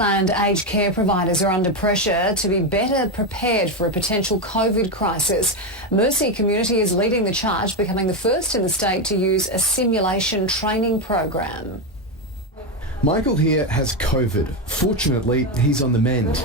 And aged care providers are under pressure to be better prepared for a potential COVID crisis. Mercy Community is leading the charge, becoming the first in the state to use a simulation training program. Michael here has COVID. Fortunately, he's on the mend.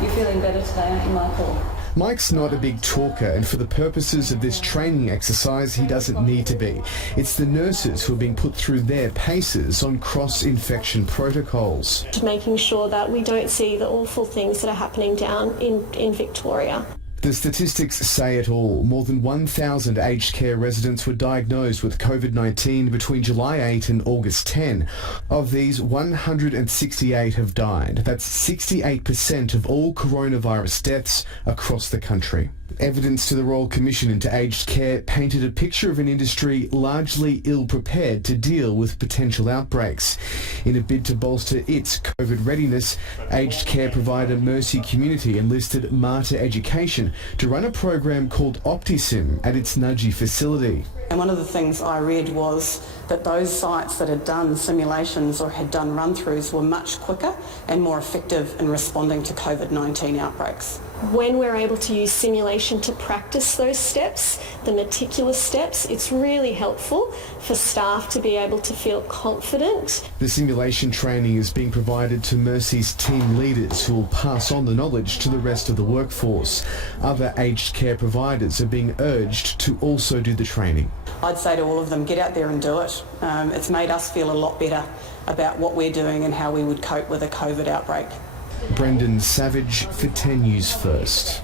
You're feeling better today, aren't you, Michael? Mike's not a big talker, and for the purposes of this training exercise, he doesn't need to be. It's the nurses who are being put through their paces on cross-infection protocols. Making sure that we don't see the awful things that are happening down in Victoria. The statistics say it all. More than 1,000 aged care residents were diagnosed with COVID-19 between July 8 and August 10. Of these, 168 have died. That's 68% of all coronavirus deaths across the country. Evidence to the Royal Commission into Aged Care painted a picture of an industry largely ill-prepared to deal with potential outbreaks. In a bid to bolster its COVID readiness, aged care provider Mercy Community enlisted Mater Education to run a program called OptiSim at its Nudgee facility. And one of the things I read was that those sites that had done simulations or had done run-throughs were much quicker and more effective in responding to COVID-19 outbreaks. When we're able to use simulation to practice those steps, the meticulous steps, it's really helpful for staff to be able to feel confident. The simulation training is being provided to Mercy's team leaders who will pass on the knowledge to the rest of the workforce. Other aged care providers are being urged to also do the training. I'd say to all of them, get out there and do it. It's made us feel a lot better about what we're doing and how we would cope with a COVID outbreak. Brendan Savage for 10 News First.